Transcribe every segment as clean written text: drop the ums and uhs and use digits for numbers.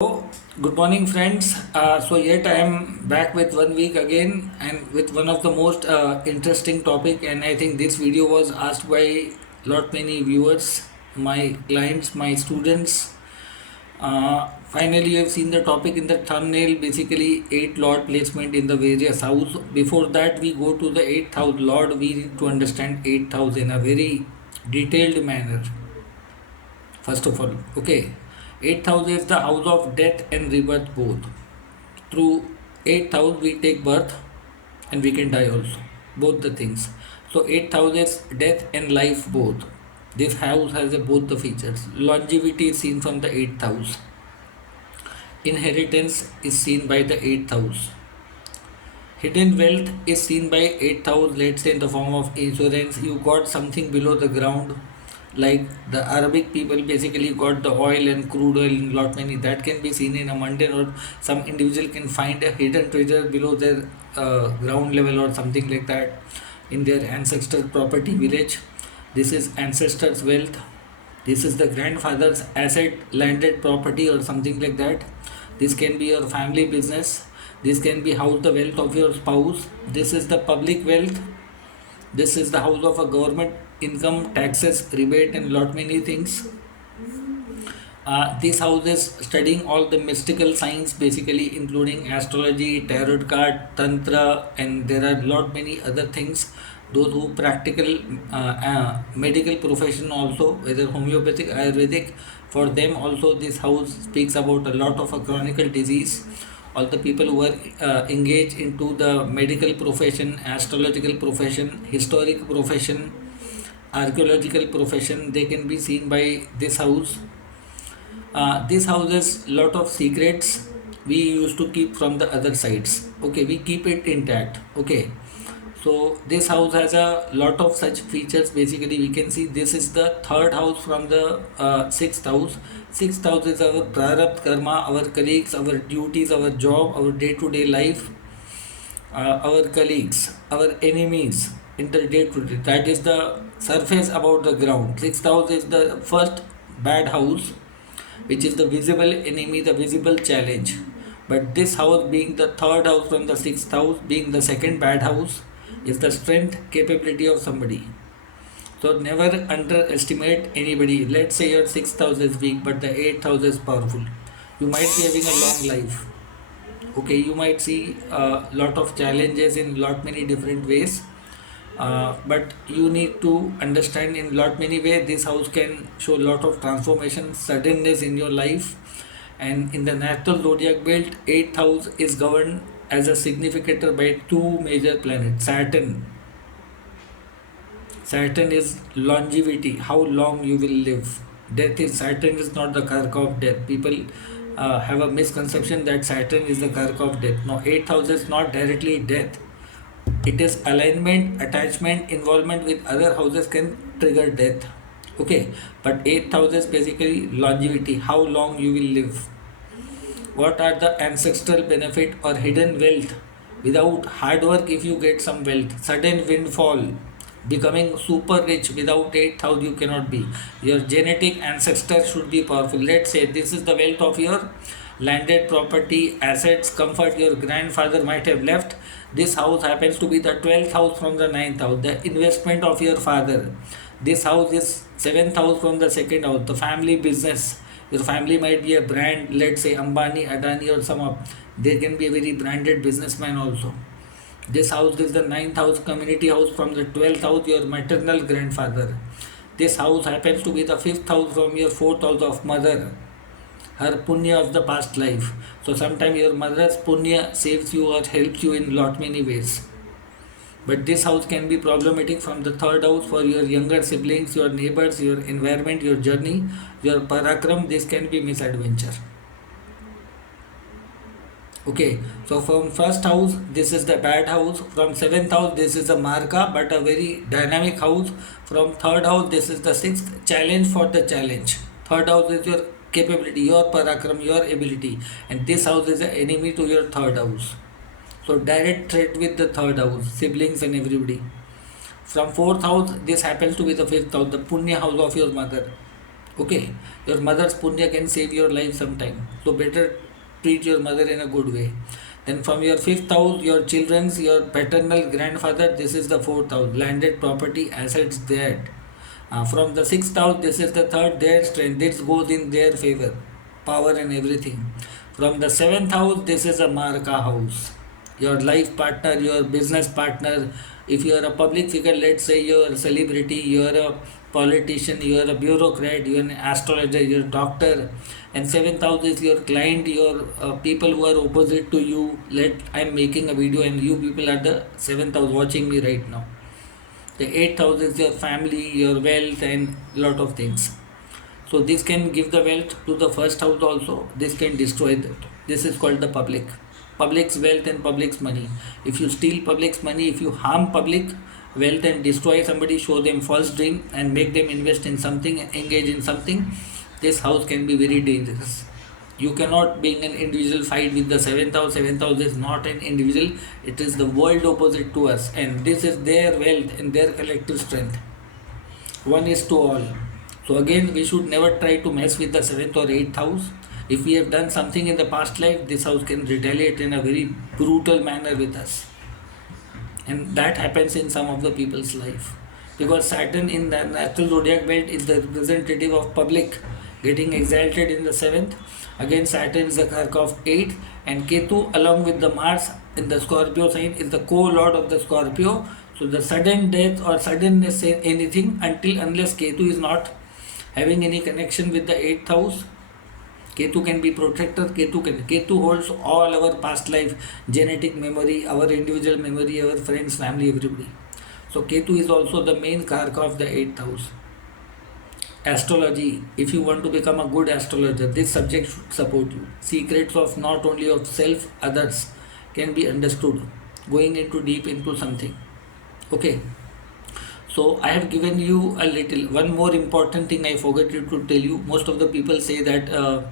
So, good morning, friends. Yet I am back with 1 week again and with one of the most interesting topic. And I think this video was asked by lot many viewers, my clients, my students. Finally, you have seen the topic in the thumbnail. Basically, eight lord placement in the various house. Before that, we go to the eighth house lord. We need to understand eighth house in a very detailed manner. First of all, okay, eighth house is the house of death and rebirth both. Through eighth house we take birth and we can die also, both the things. So eighth house is death and life both. This house has both the features. Longevity is seen from the eighth house. Inheritance is seen by the eighth house. Hidden wealth is seen by eighth house, let's say in the form of insurance. You got something below the ground, like the Arabic people basically got the oil and crude oil in lot many, that can be seen in a mountain, or some individual can find a hidden treasure below their ground level or something like that in their ancestor property village. This is ancestors wealth. This is the grandfather's asset, landed property or something like that. This can be your family business. This can be house the wealth of your spouse. This is the public wealth. This is the house of a government income, taxes, rebate, and lot many things. This house is studying all the mystical science, basically including astrology, tarot card, tantra, and there are lot many other things. Those who practical medical profession also, whether homeopathic, ayurvedic, for them also this house speaks about a lot of a chronic disease. All the people who are engaged into the medical profession, astrological profession, historic profession, archaeological profession, they can be seen by this house. This house has lot of secrets we used to keep from the other sides. Okay, we keep it intact. Okay, so this house has a lot of such features. Basically, we can see this is the third house from the sixth house. Sixth house is our prarabdha karma, our colleagues, our duties, our job, our day-to-day life, our colleagues, our enemies in the day-to-day. That is the surface about the ground. Sixth house is the first bad house, which is the visible enemy, the visible challenge. But this house, being the third house from the sixth house, being the second bad house, is the strength, capability of somebody. So never underestimate anybody. Let's say your sixth house is weak, but the eighth house is powerful. You might be having a long life. Okay, you might see a lot of challenges in lot many different ways. But you need to understand in lot many ways this house can show lot of transformation, suddenness in your life. And in the natural zodiac belt, eighth house is governed as a significator by two major planets. Saturn is longevity, how long you will live. Death is Saturn is not the karka of death. People have a misconception that Saturn is the karka of death. No, eighth house is not directly death. It is alignment, attachment, involvement with other houses can trigger death. Okay, but eighth house is basically longevity, how long you will live. What are the ancestral benefit or hidden wealth? Without hard work, if you get some wealth, sudden windfall, becoming super rich, without eighth house you cannot be. Your genetic ancestor should be powerful. Let's say this is the wealth of your landed property, assets, comfort your grandfather might have left. This house happens to be the 12th house from the ninth house, the investment of your father. This house is 7th house from the second house, the family business. Your family might be a brand, let's say Ambani, Adani, or some of. They can be a very branded businessman also. This house is the ninth house, community house from the 12th house, your maternal grandfather. This house happens to be the 5th house from your 4th house of mother, her punya of the past life. So sometimes your mother's punya saves you or helps you in lot many ways. But this house can be problematic from the third house for your younger siblings, your neighbors, your environment, your journey, your parakram. This can be misadventure. Okay, so from first house, this is the bad house. From seventh house, this is a marka, but a very dynamic house. From third house, this is the sixth challenge for the challenge. Third house is your capability, your parakram, your ability, and this house is an enemy to your third house. So direct threat with the third house, siblings and everybody. From fourth house, this happens to be the fifth house, the punya house of your mother. Okay, your mother's punya can save your life sometime. So better treat your mother in a good way. Then from your fifth house, your children's, your paternal grandfather, this is the fourth house, landed property, assets, debt. From the sixth house, this is the third, their strength. This goes in their favor, power and everything. From the seventh house, this is a Marka house. Your life partner, your business partner. If you are a public figure, let's say you are a celebrity, you are a politician, you are a bureaucrat, you are an astrologer, you are a doctor, and seventh house is your client, your people who are opposite to you. Let I am making a video, and you people are the seventh house watching me right now. The eighth house is your family, your wealth, and lot of things. So this can give the wealth to the first house also. This can destroy that. This is called the public. Public's wealth and public's money. If you steal public's money, if you harm public wealth and destroy somebody, show them false dream and make them invest in something, engage in something, this house can be very dangerous. You cannot being an individual fight with the seventh house. Seventh house is not an individual, it is the world opposite to us, and this is their wealth and their collective strength. One is to all. So again, we should never try to mess with the seventh or eighth house. If we have done something in the past life, this house can retaliate in a very brutal manner with us, and that happens in some of the people's life, because Saturn in the natural zodiac belt is the representative of public getting exalted in the seventh. Again, Saturn is the kark of eighth, and Ketu along with the Mars in the Scorpio sign is the co-lord of the Scorpio. So the sudden death or suddenness in anything, until unless Ketu is not having any connection with the eighth house. Ketu can be protector. Ketu holds all our past life genetic memory, our individual memory, our friends, family, everybody. So Ketu is also the main karka of the eighth house. Astrology. If you want to become a good astrologer, this subject should support you. Secrets of not only of self, others can be understood. Going into deep into something. Okay. So I have given you a little. One more important thing I forgot to tell you. Most of the people say that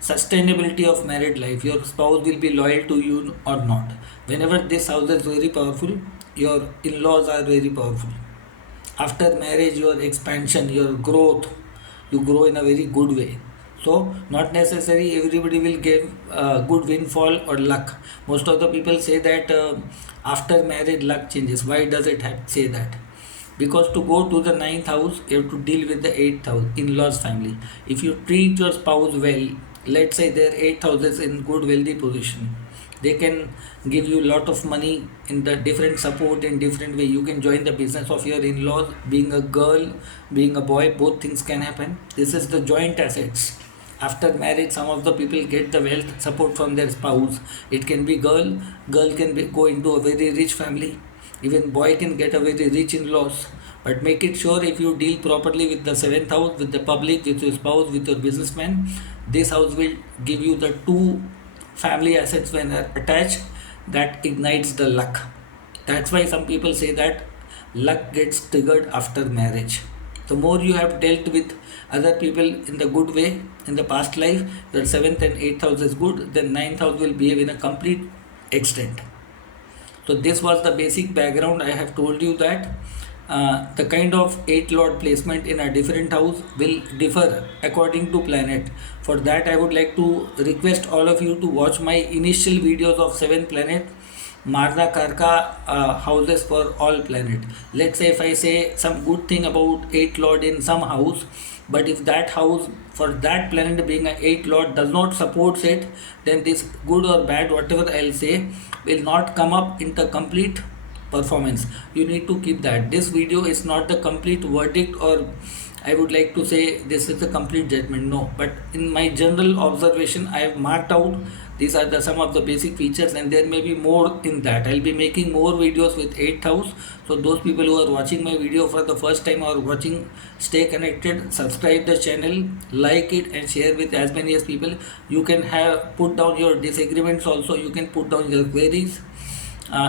sustainability of married life. Your spouse will be loyal to you or not. Whenever this house is very powerful, your in-laws are very powerful. After marriage, your expansion, your growth, you grow in a very good way. So not necessary everybody will give good windfall or luck. Most of the people say that after marriage luck changes. Why does it say that? Because to go to the ninth house, you have to deal with the eighth house, in-laws family. If you treat your spouse well, let's say their eighth house is in good wealthy position, they can give you lot of money in the different support in different way. You can join the business of your in-laws. Being a girl, being a boy, both things can happen. This is the joint assets. After marriage, some of the people get the wealth support from their spouse. It can be girl can go into a very rich family. Even boy can get a very rich in-laws. But make it sure, if you deal properly with the seventh house, with the public, with your spouse, with your businessman, this house will give you the two family assets when they're attached, that ignites the luck. That's why some people say that luck gets triggered after marriage. The more you have dealt with other people in the good way in the past life, your seventh and eighth house is good, then ninth house will behave in a complete extent. So this was the basic background. I have told you that the kind of 8 lord placement in a different house will differ according to planet. For that, I would like to request all of you to watch my initial videos of 7 planet Marna Karka houses for all planet. Let's say if I say some good thing about 8 lord in some house, but if that house for that planet being a 8 lord does not supports it, then this good or bad whatever I'll say will not come up in the complete performance. You need to keep that. This video is not the complete verdict, or I would like to say this is the complete judgment. No, but in my general observation, I have marked out these are the some of the basic features, and there may be more in that. I'll be making more videos with 8th house. So those people who are watching my video for the first time or watching, stay connected, subscribe the channel, like it, and share with as many as people. You can have put down your disagreements also. You can put down your queries.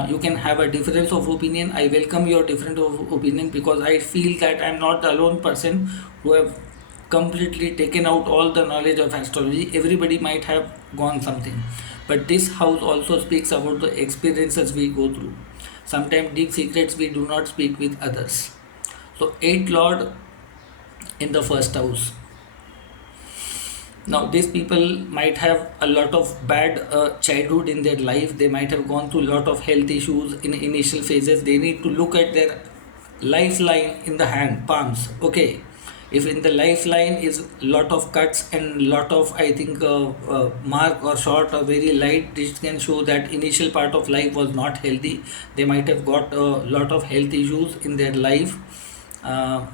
You can have a difference of opinion. I welcome your difference of opinion, because I feel that I am not the alone person who have completely taken out all the knowledge of astrology. Everybody might have gone something, but this house also speaks about the experiences we go through. Sometimes deep secrets we do not speak with others. So 8 lord in the first house. Now, these people might have a lot of bad childhood in their life. They might have gone through a lot of health issues in initial phases. They need to look at their lifeline in the hand, palms. Okay, if in the lifeline is lot of cuts and lot of, I think, mark or short or very light, this can show that initial part of life was not healthy. They might have got a lot of health issues in their life.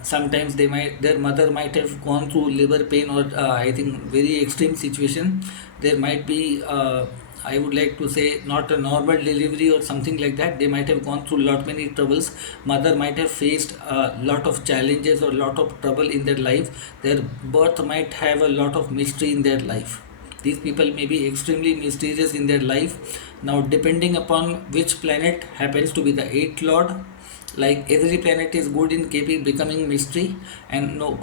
Sometimes their mother might have gone through labor pain or, I think, very extreme situation. There might be, I would like to say, not a normal delivery or something like that. They might have gone through lot many troubles. Mother might have faced a lot of challenges or lot of trouble in their life. Their birth might have a lot of mystery in their life. These people may be extremely mysterious in their life. Now, depending upon which planet happens to be the eighth lord, like every planet is good in keeping becoming mystery. And no,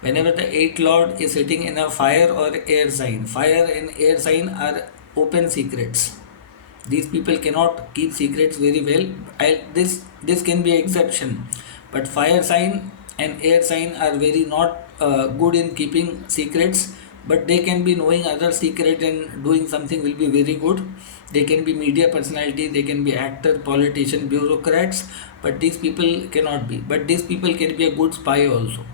whenever the eighth lord is sitting in a fire or air sign, fire and air sign are open secrets. These people cannot keep secrets very well. This can be exception, but fire sign and air sign are very not good in keeping secrets. But they can be knowing other secret and doing something will be very good. They can be media personality, they can be actor, politician, bureaucrats, but these people cannot be. But these people can be a good spy also.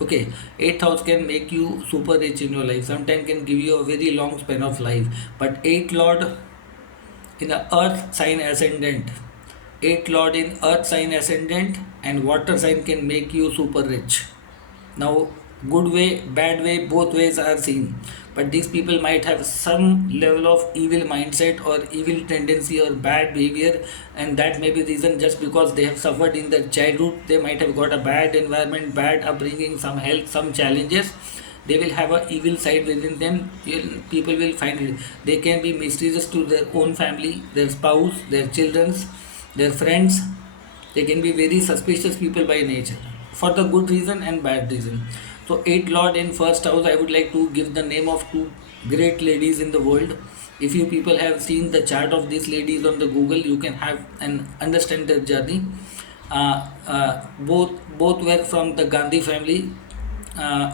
Okay, eighth house can make you super rich in your life. Sometimes can give you a very long span of life. But eighth lord in a earth sign ascendant, eighth lord in earth sign ascendant and water sign can make you super rich. Now, good way, bad way, both ways are seen. But these people might have some level of evil mindset or evil tendency or bad behavior, and that may be reason just because they have suffered in their childhood. They might have got a bad environment, bad upbringing, some health, some challenges. They will have a evil side within them. People will find it. They can be mysterious to their own family, their spouse, their children's, their friends. They can be very suspicious people by nature for the good reason and bad reason. So, eight lord in first house, I would like to give the name of two great ladies in the world. If you people have seen the chart of these ladies on the Google, you can have and understand their journey. Both were from the Gandhi family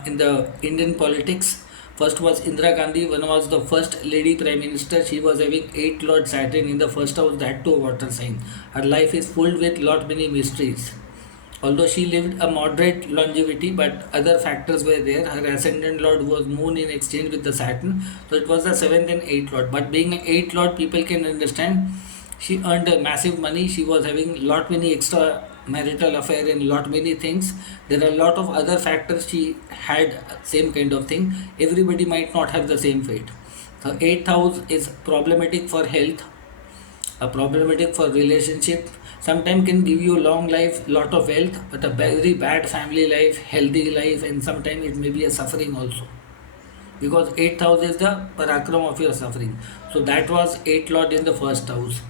in the Indian politics. First was Indira Gandhi, one was the first lady prime minister. She was having eight Lord Saturn in the first house, that too a water sign. Her life is full with lot many mysteries. Although she lived a moderate longevity, but other factors were there. Her ascendant lord was Moon in exchange with the Saturn, so it was the seventh and eighth lord. But being an eighth lord, people can understand. She earned a massive money. She was having lot many extra marital affair and lot many things. There are a lot of other factors. She had same kind of thing. Everybody might not have the same fate. So eighth house is problematic for health, a problematic for relationship. Sometimes can give you long life, lot of wealth, but a very bad family life, healthy life, and sometimes it may be a suffering also, because eighth house is the parakram of your suffering. So that was eighth lord in the first house.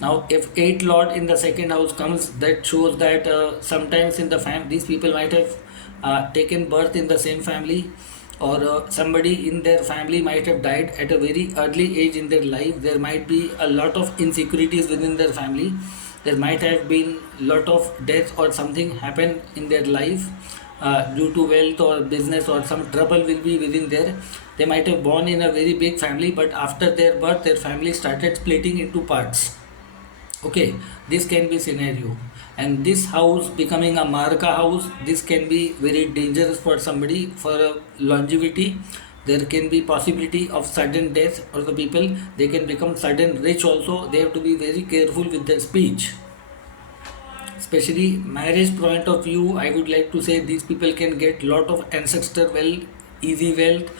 Now, if eighth lord in the second house comes, that shows that sometimes in the these people might have taken birth in the same family, or somebody in their family might have died at a very early age in their life. There might be a lot of insecurities within their family. There might have been lot of death or something happen in their life due to wealth or business, or some trouble will be within there. They might have born in a very big family, but after their birth, their family started splitting into parts. Okay, this can be scenario. And this house becoming a marka house, this can be very dangerous for somebody for longevity. There can be possibility of sudden death for the people. They can become sudden rich also. They have to be very careful with their speech. Especially marriage point of view, I would like to say these people can get lot of ancestor wealth, easy wealth.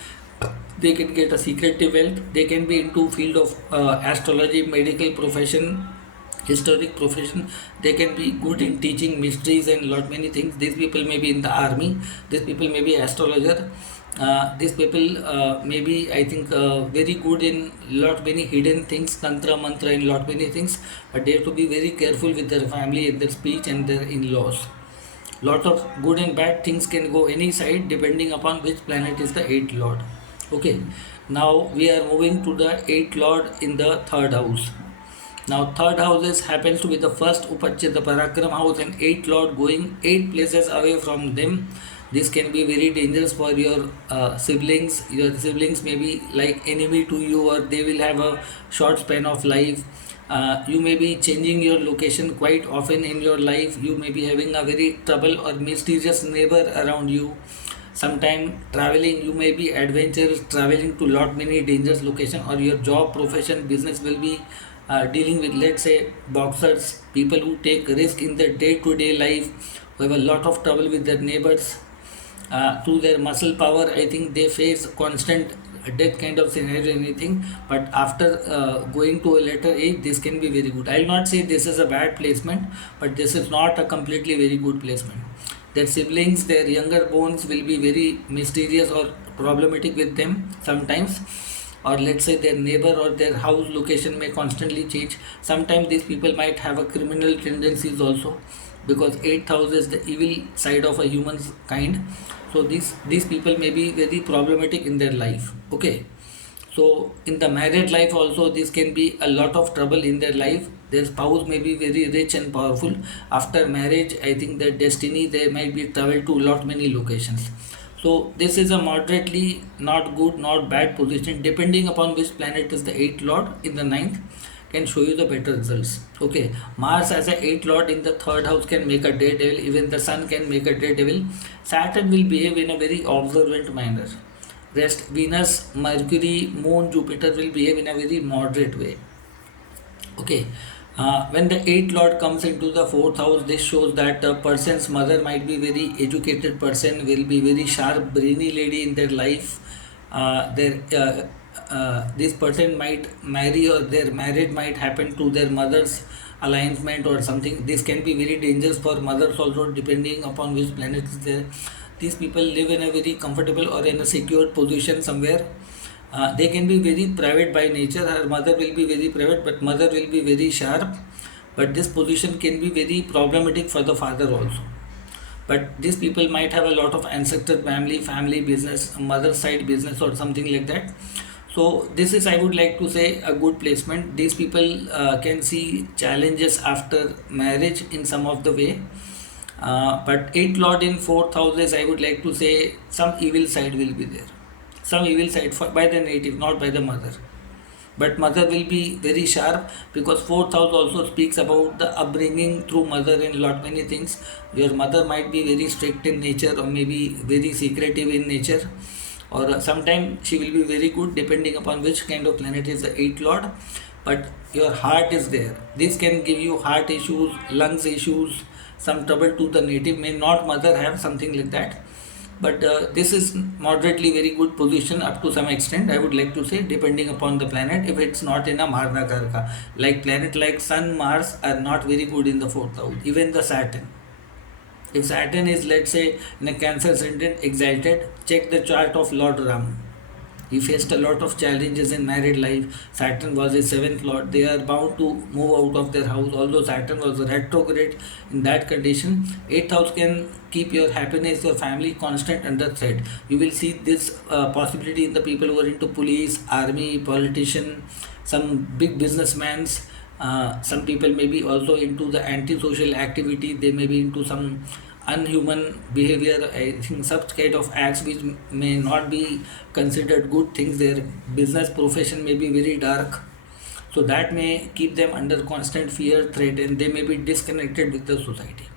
They can get a secretive wealth. They can be into field of astrology, medical profession, historic profession. They can be good in teaching mysteries and lot many things. These people may be in the army. These people may be astrologer. These people may be, I think, very good in lot many hidden things, tantra, mantra, and lot many things. But they have to be very careful with their family and their speech and their in-laws. Lot of good and bad things can go any side depending upon which planet is the eighth lord. Okay, now we are moving to the eighth lord in the third house. Now, third house happens to be the first Upachya, the Parakram house, and eighth lord going 8 places away from them. This can be very dangerous for your siblings. Your siblings may be like enemy to you, or they will have a short span of life. You may be changing your location quite often in your life. You may be having a very trouble or mysterious neighbor around you. Sometime traveling, you may be adventurous, traveling to lot many dangerous location, or your job, profession, business will be dealing with, let's say, boxers, people who take risk in their day-to-day life, who have a lot of trouble with their neighbors. Through their muscle power, I think they face constant death kind of scenario, anything. But after going to a later age, this can be very good. I'll not say this is a bad placement, but this is not a completely very good placement. Their siblings, their younger bones will be very mysterious or problematic with them sometimes, or let's say their neighbor or their house location may constantly change. Sometimes these people might have a criminal tendencies also, because eighth house is the evil side of a human's kind. So these people may be very problematic in their life. Okay, so in the married life also, this can be a lot of trouble in their life. Their spouse may be very rich and powerful. After marriage, I think their destiny, they might be travel to lot many locations. So this is a moderately not good, not bad position, depending upon which planet is the eighth lord in the ninth, can show you the better results. Okay, Mars as a eighth lord in the third house can make a daredevil. Even the sun can make a daredevil. Saturn will behave in a very observant manner. Rest Venus, Mercury, Moon, Jupiter will behave in a very moderate way. Okay, when the eighth lord comes into the fourth house, this shows that the person's mother might be very educated person, will be very sharp, brainy lady in their life. This person might marry, or their marriage might happen to their mother's alignment or something. This can be very dangerous for mothers also, depending upon which planet is there. These people live in a very comfortable or in a secure position somewhere. They can be very private by nature. Her mother will be very private, but mother will be very sharp. But this position can be very problematic for the father also. But these people might have a lot of ancestor family business, mother side business or something like that. So this is, I would like to say, a good placement. These people can see challenges after marriage in some of the way. But eighth lord in fourth houses, I would like to say some evil side will be there. Some evil side by the native, not by the mother. But mother will be very sharp, because fourth house also speaks about the upbringing through mother in lot many things. Your mother might be very strict in nature, or maybe very secretive in nature, or sometimes she will be very good, depending upon which kind of planet is the eighth lord. But your heart is there. This can give you heart issues, lungs issues, some trouble to the native. May not mother have something like that, but this is moderately very good position up to some extent, I would like to say, depending upon the planet. If it's not in a Marna Karka, like planet like Sun, Mars are not very good in the fourth house. Even the Saturn, if Saturn is, let's say, in a Cancer ascendant exalted, check the chart of Lord Ram. He faced a lot of challenges in married life. Saturn was his seventh lord. They are bound to move out of their house. Although Saturn was retrograde, in that condition, eighth house can keep your happiness, your family constant under threat. You will see this possibility in the people who are into police, army, politician, some big businessmen. Some people may be also into the anti-social activity. They may be into some unhuman behavior. I think such kind of acts which may not be considered good things. Their business profession may be very dark, so that may keep them under constant fear, threat, and they may be disconnected with the society.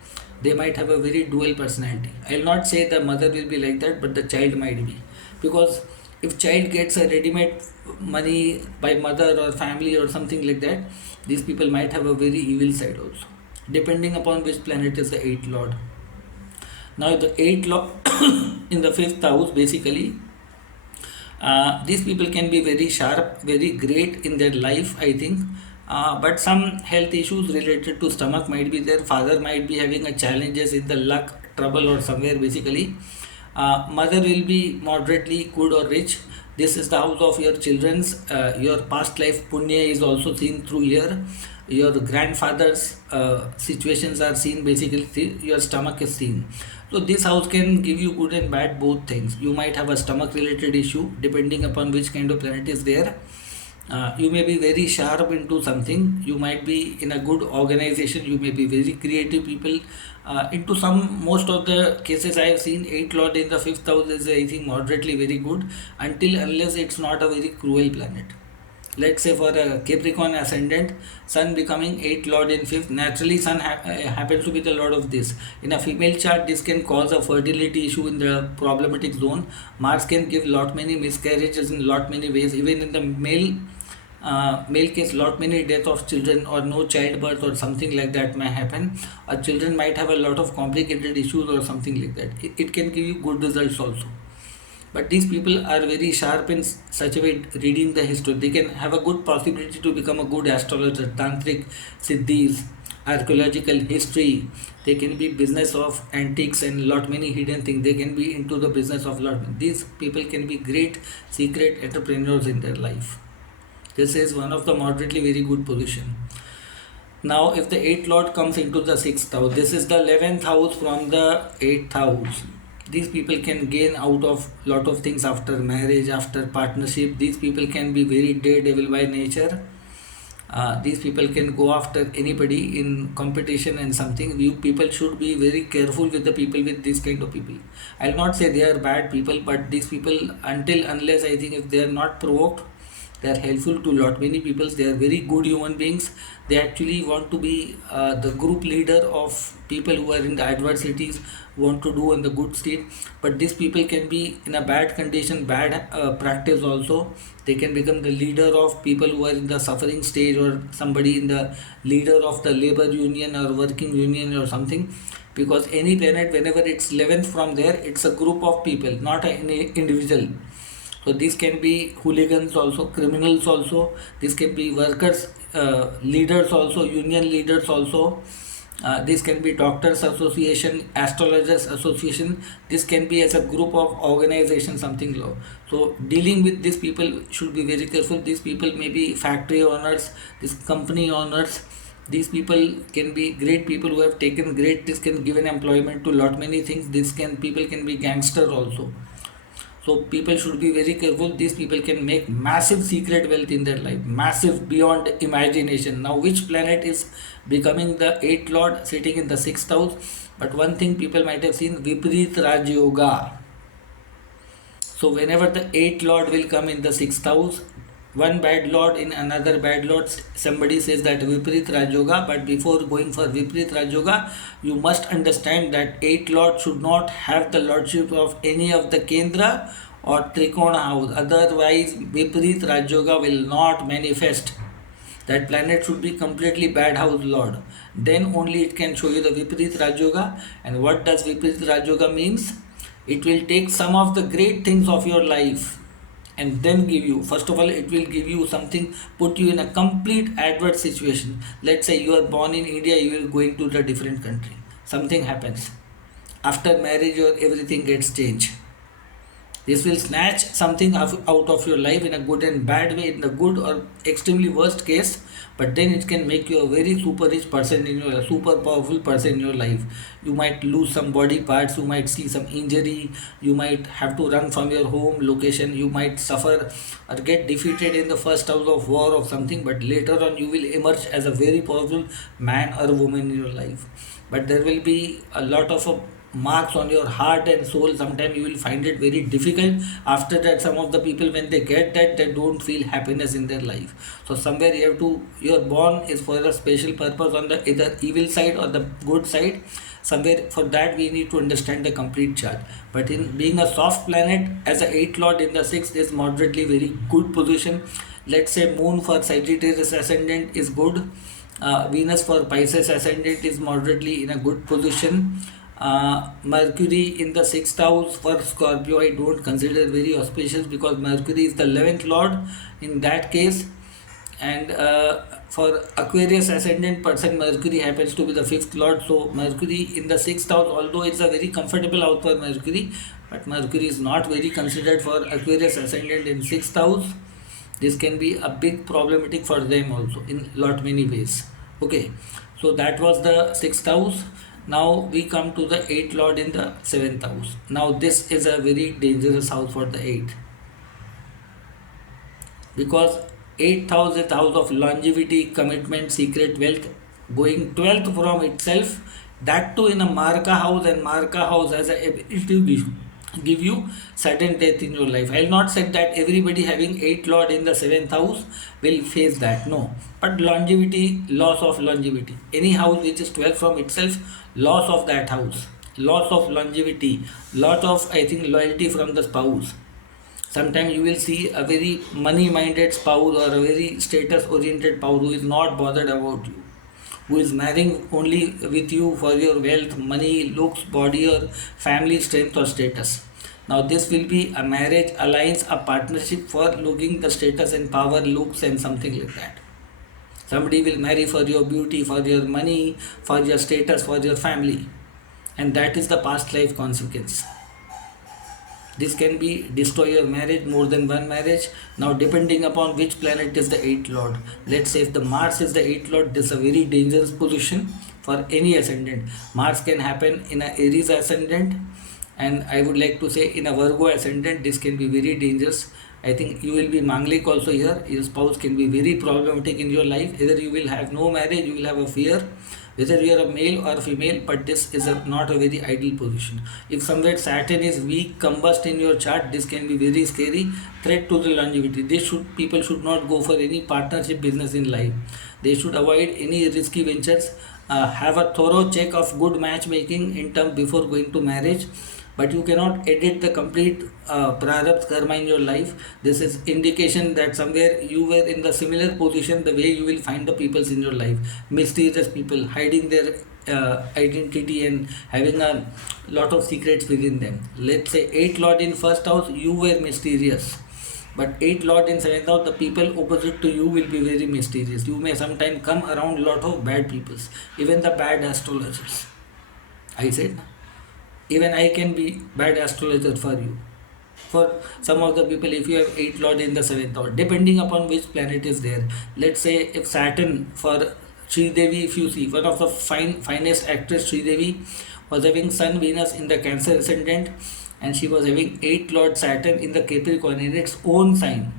They might have a very dual personality. I'll not say the mother will be like that, but the child might be, because if child gets a ready-made money by mother or family or something like that, these people might have a very evil side also, depending upon which planet is the eighth lord. Now the eighth lord in the fifth house, basically, these people can be very sharp, very great in their life, I think. But some health issues related to stomach might be there. Father might be having a challenges in the luck, trouble, or somewhere, basically. Mother will be moderately good or rich. This is the house of your children's. Your past life punya is also seen through here. Your grandfather's situations are seen, basically. Your stomach is seen. So this house can give you good and bad, both things. You might have a stomach related issue, depending upon which kind of planet is there. You may be very sharp into something, you might be in a good organization, you may be very creative people. Into some most of the cases I have seen, 8 lord in the fifth house is, I think, moderately very good, until unless it's not a very cruel planet. Let's say for a Capricorn ascendant, Sun becoming 8 lord in 5th, naturally Sun happens to be the lord of this. In a female chart, this can cause a fertility issue in the problematic zone. Mars can give lot many miscarriages in lot many ways. Even in the male case, lot many death of children or no childbirth or something like that may happen. Or children might have a lot of complicated issues or something like that. It can give you good results also. But these people are very sharp in such a way, reading the history. They can have a good possibility to become a good astrologer, tantric, siddhis, archaeological history. They can be business of antiques and lot many hidden things. They can be into the business of lot. These people can be great secret entrepreneurs in their life. This is one of the moderately very good position. Now, if the 8th lord comes into the 6th house, this is the 11th house from the 8th house. These people can gain out of lot of things after marriage, after partnership. These people can be very daredevil by nature. These people can go after anybody in competition and something. You people should be very careful with the people, with this kind of people. I'll not say they are bad people, but these people, until unless, I think, if they are not provoked, they are helpful to lot many people. They are very good human beings. They actually want to be the group leader of people who are in the adversities, want to do on the good state. But these people can be in a bad condition, bad practice also. They can become the leader of people who are in the suffering stage, or somebody in the leader of the labor union or working union or something. Because any planet, whenever it's 11th from there, it's a group of people, not an individual. So these can be hooligans also, criminals also. This can be workers, leaders also, union leaders also. This can be doctors association, astrologers association. This can be as a group of organization, something low. So dealing with these people should be very careful. These people may be factory owners, these company owners. These people can be great people who have taken great. This can give an employment to lot many things. This can people can be gangster also. So people should be very careful. These people can make massive secret wealth in their life, massive beyond imagination. Now, which planet is becoming the 8th lord sitting in the 6th house? But one thing people might have seen, Viparit Raj Yoga. So whenever the 8th lord will come in the 6th house, one bad lord in another bad lord, somebody says that Viparit Raj Yoga. But before going for Viparit Raj Yoga, you must understand that 8th lord should not have the lordship of any of the Kendra or Trikona house. Otherwise, Viparit Raj Yoga will not manifest. That planet should be completely bad house lord. Then only it can show you the Viparit Raj Yoga. And what does Viparit Raj Yoga means? It will take some of the great things of your life and then give you, first of all, it will give you something, put you in a complete adverse situation. Let's say you are born in India, you are going to the different country, something happens. After marriage, your everything gets changed. This will snatch something out of your life in a good and bad way, in the good or extremely worst case. But then it can make you a very super rich person in your, super powerful person in your life. You might lose some body parts, you might see some injury, you might have to run from your home location, you might suffer or get defeated in the first house of war or something. But later on, you will emerge as a very powerful man or woman in your life. But there will be a lot of marks on your heart and soul. Sometimes you will find it very difficult. After that, some of the people, when they get that, they don't feel happiness in their life. So somewhere you have to, your born is for a special purpose on the either evil side or the good side. Somewhere for that we need to understand the complete chart. But in being a soft planet, as a 8th lord in the 6th is moderately very good position. Let's say moon for Sagittarius ascendant is good. Venus for Pisces ascendant is moderately in a good position. Mercury in the 6th house for Scorpio, I don't consider very auspicious, because Mercury is the 11th lord in that case. And for Aquarius ascendant person, Mercury happens to be the 5th lord. So Mercury in the 6th house, although it's a very comfortable house for Mercury, but Mercury is not very considered for Aquarius ascendant in 6th house. This can be a big problematic for them also in lot many ways. Okay, so that was the 6th house. Now we come to the 8th lord in the 7th house. Now this is a very dangerous house for the 8th, because Eighth house is the house of longevity, commitment, secret wealth. Going 12th from itself, that too in a Marka house, and Marka house has a ability to give you sudden death in your life. I'll not say that everybody having 8 Lord in the 7th house will face that. No. But longevity, loss of longevity. Any house which is 12 from itself, loss of that house. Loss of longevity, lot of I think loyalty from the spouse. Sometimes you will see a very money minded spouse or a very status oriented spouse who is not bothered about you, who is marrying only with you for your wealth, money, looks, body, or family strength or status. Now, this will be a marriage alliance, a partnership for looking the status and power, looks, and something like that. Somebody will marry for your beauty, for your money, for your status, for your family, and that is the past life consequence. This can be destroy your marriage, more than one marriage. Now, depending upon which planet is the 8th lord. Let's say if the Mars is the 8th lord, this is a very dangerous position for any ascendant. Mars can happen in a Aries ascendant, and I would like to say in a Virgo ascendant, this can be very dangerous. I think you will be manglik also here. Your spouse can be very problematic in your life. Either you will have no marriage, you will have a fear, whether you are a male or female, but this is not a very ideal position. If somewhere Saturn is weak, combust in your chart, this can be very scary threat to the longevity. People should not go for any partnership business in life. They should avoid any risky ventures. Have a thorough check of good matchmaking in term before going to marriage. But you cannot edit the complete prarabdha karma in your life. This is indication that somewhere you were in the similar position, the way you will find the peoples in your life. Mysterious people hiding their identity and having a lot of secrets within them. Let's say 8 Lord in first house, you were mysterious. But 8 Lord in 7th house, the people opposite to you will be very mysterious. You may sometimes come around a lot of bad peoples, even the bad astrologers. I said, even I can be bad astrologer for you. For some of the people, if you have 8 Lord in the 7th house, depending upon which planet is there. Let's say if Saturn for Sri Devi, if you see, one of the finest actress Sri Devi was having Sun Venus in the Cancer ascendant, and she was having 8 Lord Saturn in the Capricorn in its own sign.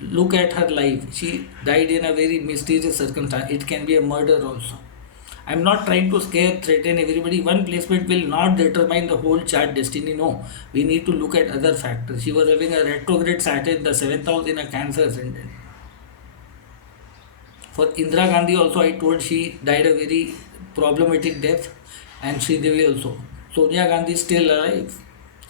Look at her life. She died in a very mysterious circumstance. It can be a murder also. I'm not trying to scare, threaten everybody. One placement will not determine the whole chart destiny. No, we need to look at other factors. She was having a retrograde Saturn, the 7th house in a Cancer ascendant. For Indira Gandhi also, I told she died a very problematic death, and Sri Devi also. Sonia Gandhi is still alive.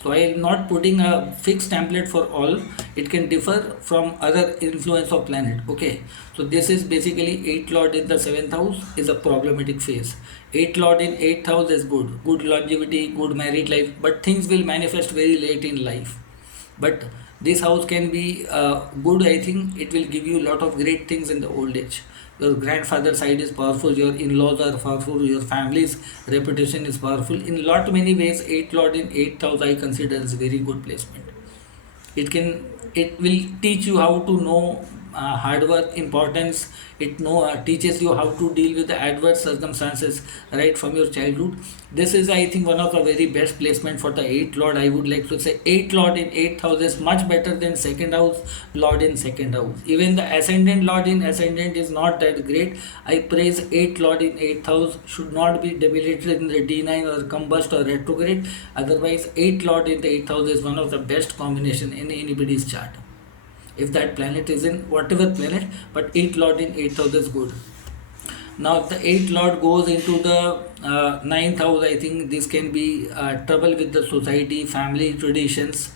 So I am not putting a fixed template for all. It can differ from other influence of planet. Okay. So this is basically 8 Lord in the 7th house is a problematic phase. 8 Lord in 8th house is good. Good longevity, good married life. But things will manifest very late in life. But this house can be good. I think it will give you a lot of great things in the old age. Your grandfather side is powerful, your in-laws are powerful, your family's reputation is powerful. In lot many ways, 8 Lord in 8th house I consider as very good placement. It will teach you how to know hard work importance. It teaches you how to deal with the adverse circumstances right from your childhood. This is I think one of the very best placement for the 8th Lord. I would like to say 8th Lord in 8th house is much better than 2nd house Lord in 2nd house. Even the ascendant Lord in ascendant is not that great. I praise 8th Lord in 8th house should not be debilitated in the D9 or combust or retrograde. Otherwise 8th Lord in the 8th house is one of the best combination in anybody's chart. If that planet is in whatever planet, but 8th Lord in 8th house is good. Now if the 8th Lord goes into the 9th house, I think this can be trouble with the society, family traditions.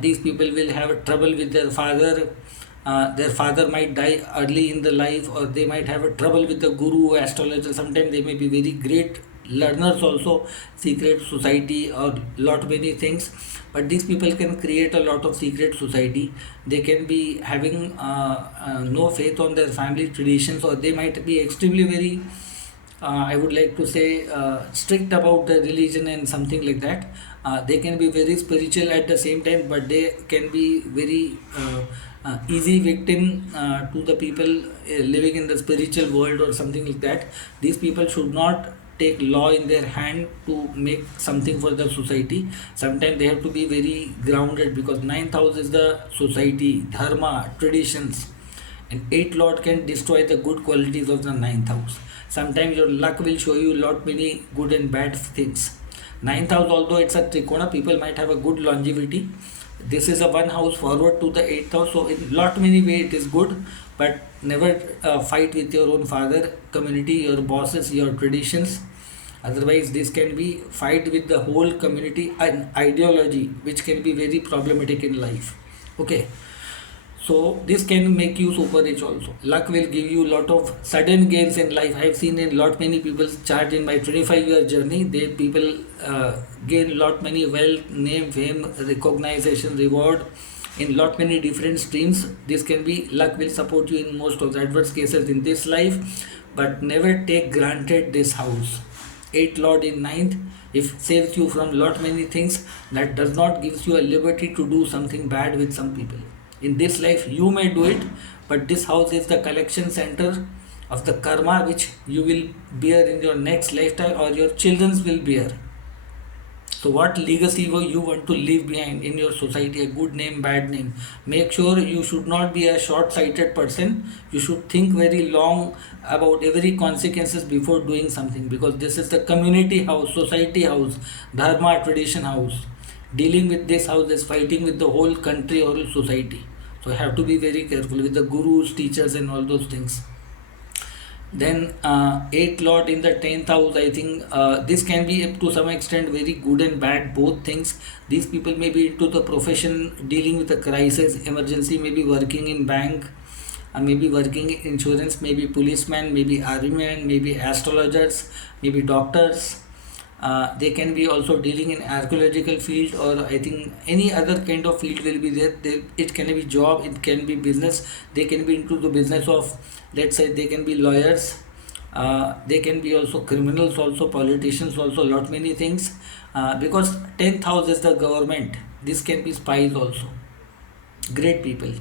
These people will have trouble with their father. Their father might die early in the life, or they might have a trouble with the guru, astrologer. Sometimes they may be very great learners also, secret society or lot many things. But these people can create a lot of secret society. They can be having no faith on their family traditions, or they might be extremely very I would like to say strict about the religion and something like that. They can be very spiritual at the same time, but they can be very easy victim to the people living in the spiritual world or something like that. These people should not take law in their hand to make something for the society. Sometimes they have to be very grounded, because ninth house is the society, dharma, traditions. and 8th lord can destroy the good qualities of the ninth house. Sometimes your luck will show you lot many good and bad things. Ninth house, although it's a trikona, people might have a good longevity. This is a one house forward to the eighth house, so in lot many way it is good. But never fight with your own father, community, your bosses, your traditions. Otherwise this can be fight with the whole community and ideology, which can be very problematic in life. Okay, so this can make you super rich also. Luck will give you lot of sudden gains in life. I have seen in lot many people's chart in my 25-year journey. They people gain lot many wealth, name, fame, recognition, reward in lot many different streams. This can be luck will support you in most of the adverse cases in this life, but never take granted this house. 8th lord in ninth, if saves you from lot many things, that does not gives you a liberty to do something bad with some people. In this life you may do it, but this house is the collection center of the karma which you will bear in your next lifetime or your children's will bear. So what legacy you want to leave behind in your society? A good name, bad name. Make sure you should not be a short-sighted person. You should think very long about every consequences before doing something, because this is the community house, society house, dharma tradition house. Dealing with this house is fighting with the whole country or society. So you have to be very careful with the gurus, teachers and all those things. Then 8th lord in the 10th house, I think this can be up to some extent very good and bad, both things. These people may be into the profession dealing with a crisis, emergency, maybe working in bank, maybe working in insurance, maybe policeman, maybe army man, maybe astrologers, maybe doctors. They can be also dealing in archaeological field, or I think any other kind of field will be there. It can be job, it can be business. They can be into the business of, let's say, they can be lawyers. They can be also criminals, also politicians, also lot many things. Because 10th house is the government. This can be spies also. Great people,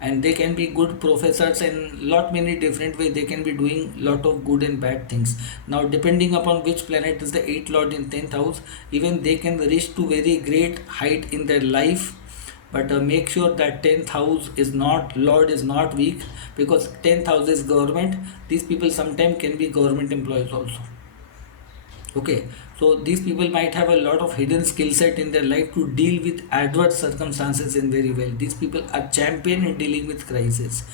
and they can be good professors and lot many different way. They can be doing lot of good and bad things. Now depending upon which planet is the 8th lord in 10th house, even they can reach to very great height in their life. But make sure that 10th house is not, lord is not weak, because 10th house is government. These people sometimes can be government employees also. Okay, so these people might have a lot of hidden skill set in their life to deal with adverse circumstances in very well. These people are champion in dealing with crisis.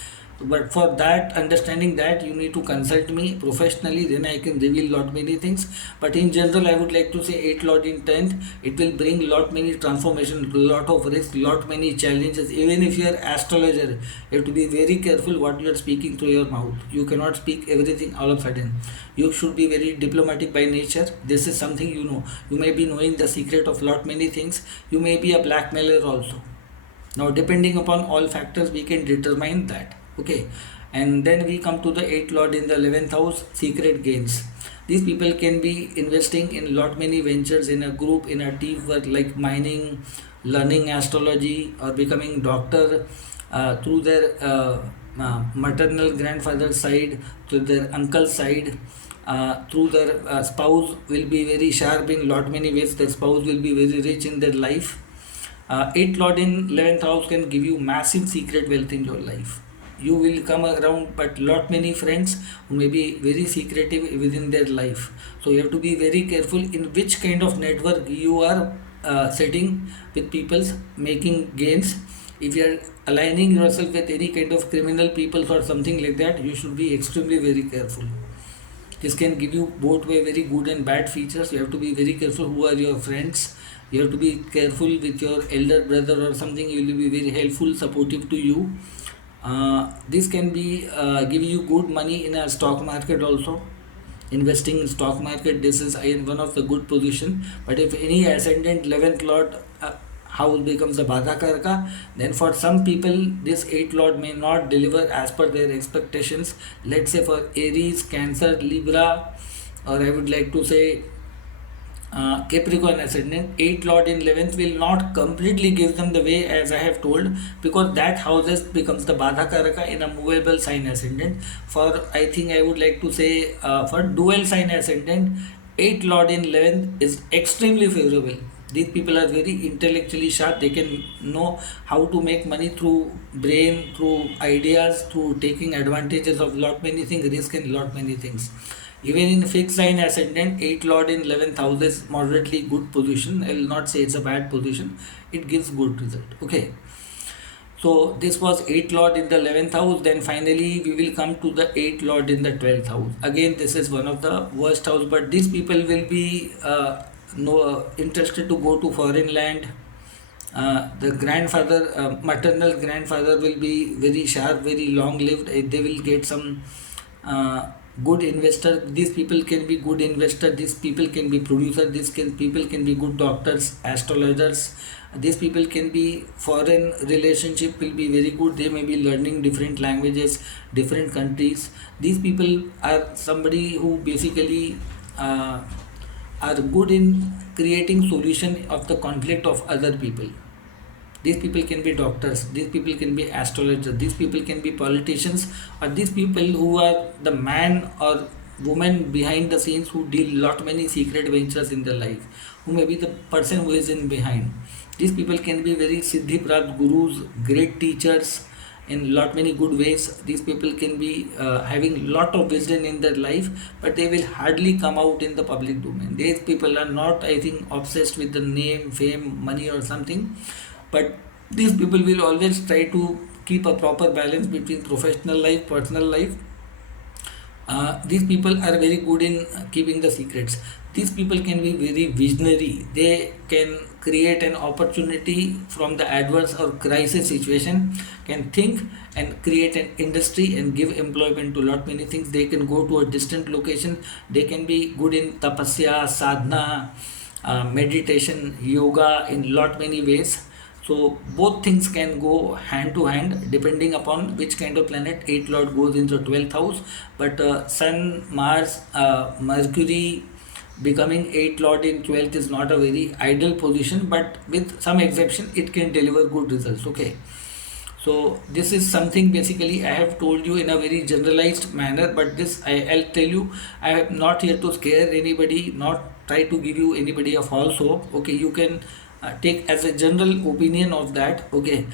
But for that, understanding that, you need to consult me professionally, then I can reveal lot many things. But in general, I would like to say 8th lord in 10th, it will bring lot many transformation, lot of risk, lot many challenges. Even if you are astrologer, you have to be very careful what you are speaking through your mouth. You cannot speak everything all of a sudden. You should be very diplomatic by nature. This is something you know. You may be knowing the secret of lot many things. You may be a blackmailer also. Now depending upon all factors, we can determine that. Okay, and then we come to the 8th lord in the 11th house, secret gains. These people can be investing in lot many ventures, in a group, in a team work, like mining, learning astrology, or becoming doctor through their maternal grandfather's side, through their uncle's side, through their spouse will be very sharp in lot many ways. Their spouse will be very rich in their life. 8th lord in 11th house can give you massive secret wealth in your life. You will come around but lot many friends who may be very secretive within their life. So you have to be very careful in which kind of network you are setting with people's making gains. If you are aligning yourself with any kind of criminal people or something like that, you should be extremely very careful. This can give you both way very good and bad features. You have to be very careful who are your friends. You have to be careful with your elder brother or something. You will be very helpful, supportive to you. This can be give you good money in a stock market also. Investing in stock market, this is in one of the good position. But if any ascendant 11th lord house becomes a Badha Karka, then for some people this 8th lord may not deliver as per their expectations. Let's say for Aries, Cancer, Libra, or I would like to say Capricorn ascendant, 8th lord in 11th will not completely give them the way as I have told, because that houses becomes the Badha Karaka in a movable sign ascendant. For I think I would like to say for dual sign ascendant, 8th lord in 11th is extremely favorable. These people are very intellectually sharp. They can know how to make money through brain, through ideas, through taking advantages of lot many things, risk in lot many things. Even in fixed sign ascendant, 8 lord in 11th house is moderately good position. I will not say it's a bad position. It gives good result. Okay. So this was 8 lord in the 11th house. Then finally we will come to the 8 lord in the 12th house. Again, this is one of the worst house, but these people will be no interested to go to foreign land. The grandfather, maternal grandfather will be very sharp, very long lived. They will get some uh, good investor. These people can be good investor. These people can be producer. People can be good doctors, astrologers. These people can be foreign relationship will be very good. They may be learning different languages, different countries. These people are somebody who basically are good in creating solution of the conflict of other people. These people can be doctors, these people can be astrologers, these people can be politicians, or these people who are the man or woman behind the scenes who deal lot many secret ventures in their life, who may be the person who is in behind. These people can be very siddhi prapt gurus, great teachers in lot many good ways. These people can be having lot of wisdom in their life, but they will hardly come out in the public domain. These people are not, I think, obsessed with the name, fame, money or something, but these people will always try to keep a proper balance between professional life, personal life. These people are very good in keeping the secrets. These people can be very visionary. They can create an opportunity from the adverse or crisis situation, can think and create an industry and give employment to lot many things. They can go to a distant location. They can be good in tapasya, sadhana, meditation, yoga in lot many ways. So both things can go hand to hand depending upon which kind of planet 8 lord goes into 12th house. But Sun, Mars, Mercury becoming 8 lord in 12th is not a very ideal position, but with some exception it can deliver good results. Okay. So this is something basically I have told you in a very generalized manner, but this I'll tell you, I am not here to scare anybody, not try to give you anybody a false hope. Okay, you can take as a general opinion of that. Okay,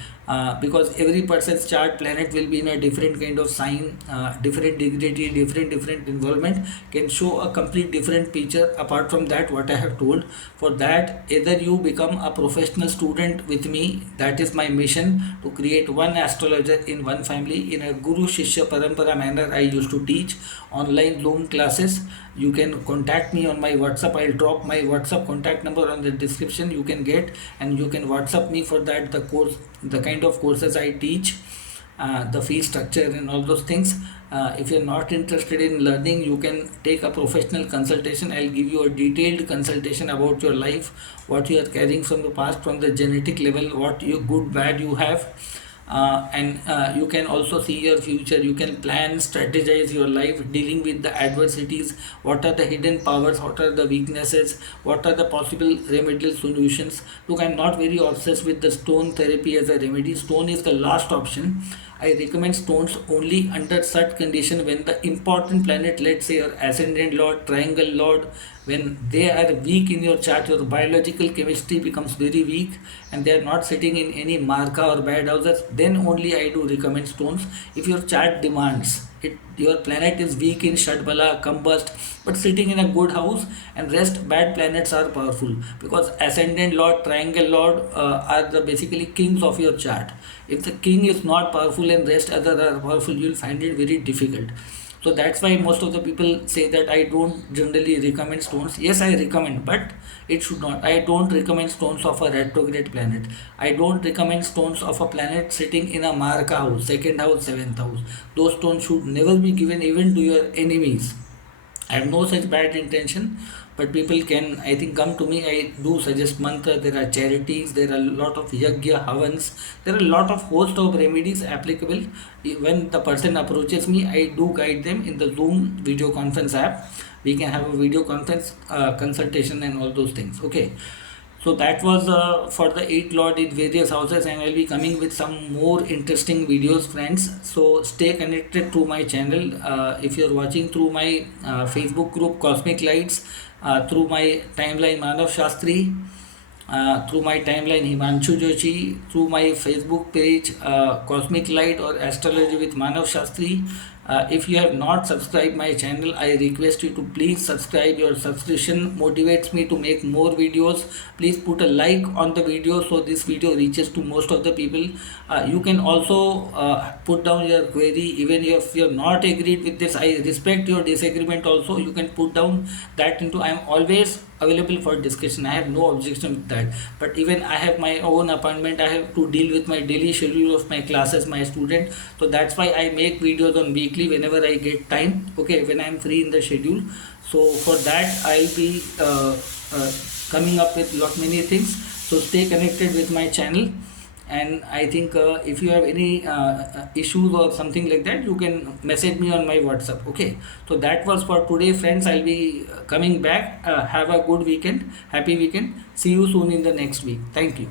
because every person's chart planet will be in a different kind of sign, different dignity, different involvement, can show a complete different picture apart from that what I have told. For that, either you become a professional student with me, that is my mission, to create one astrologer in one family in a guru shishya parampara manner. I used to teach online Zoom classes. You can contact me on my WhatsApp. I'll drop my WhatsApp contact number on the description. You can get, and you can WhatsApp me for that, the course, the kind of courses I teach, the fee structure and all those things. If you're not interested in learning, you can take a professional consultation. I'll give you a detailed consultation about your life, what you are carrying from the past, from the genetic level, what you good bad you have, and you can also see your future. You can plan, strategize your life dealing with the adversities, what are the hidden powers, what are the weaknesses, what are the possible remedial solutions. Look, I'm not very obsessed with the stone therapy as a remedy. Stone is the last option. I recommend stones only under such condition when the important planet, let's say your ascendant lord, triangle lord, when they are weak in your chart, your biological chemistry becomes very weak and they are not sitting in any marka or bad houses, then only I do recommend stones. If your chart demands it, your planet is weak in Shadbala, combust, but sitting in a good house, and rest bad planets are powerful, because ascendant lord, triangle lord are the basically kings of your chart. If the king is not powerful and rest other are powerful, you will find it very difficult. So that's why most of the people say that I don't generally recommend stones. Yes, I recommend, but it should not. I don't recommend stones of a retrograde planet. I don't recommend stones of a planet sitting in a Marka house, second house, seventh house. Those stones should never be given even to your enemies. I have no such bad intention, but people can, I think, come to me. I do suggest mantra. There are charities. There are a lot of yajna, havans. There are a lot of host of remedies applicable. When the person approaches me, I do guide them in the Zoom video conference app. We can have a video conference consultation and all those things. Okay. So that was for the 8 lord in various houses, and I'll be coming with some more interesting videos, friends. So stay connected to my channel. If you're watching through my Facebook group Cosmic Lights, through my timeline Manav Shastri, through my timeline Himanshu Joshi, through my Facebook page Cosmic Light or Astrology with Manav Shastri. If you have not subscribed my channel, I request you to please subscribe. Your subscription motivates me to make more videos. Please put a like on the video so this video reaches to most of the people. You can also put down your query. Even if you're not agreed with this, I respect your disagreement also. You can put down that into. I am always available for discussion. I have no objection with that. But even I have my own appointment. I have to deal with my daily schedule of my classes, my student. So that's why I make videos on weekly whenever I get time. Okay, when I am free in the schedule. So for that I'll be coming up with lot many things. So stay connected with my channel. And I think if you have any issues or something like that, you can message me on my WhatsApp. Okay, so that was for today, friends. I'll be coming back. Have a good weekend, happy weekend. See you soon in the next week. Thank you.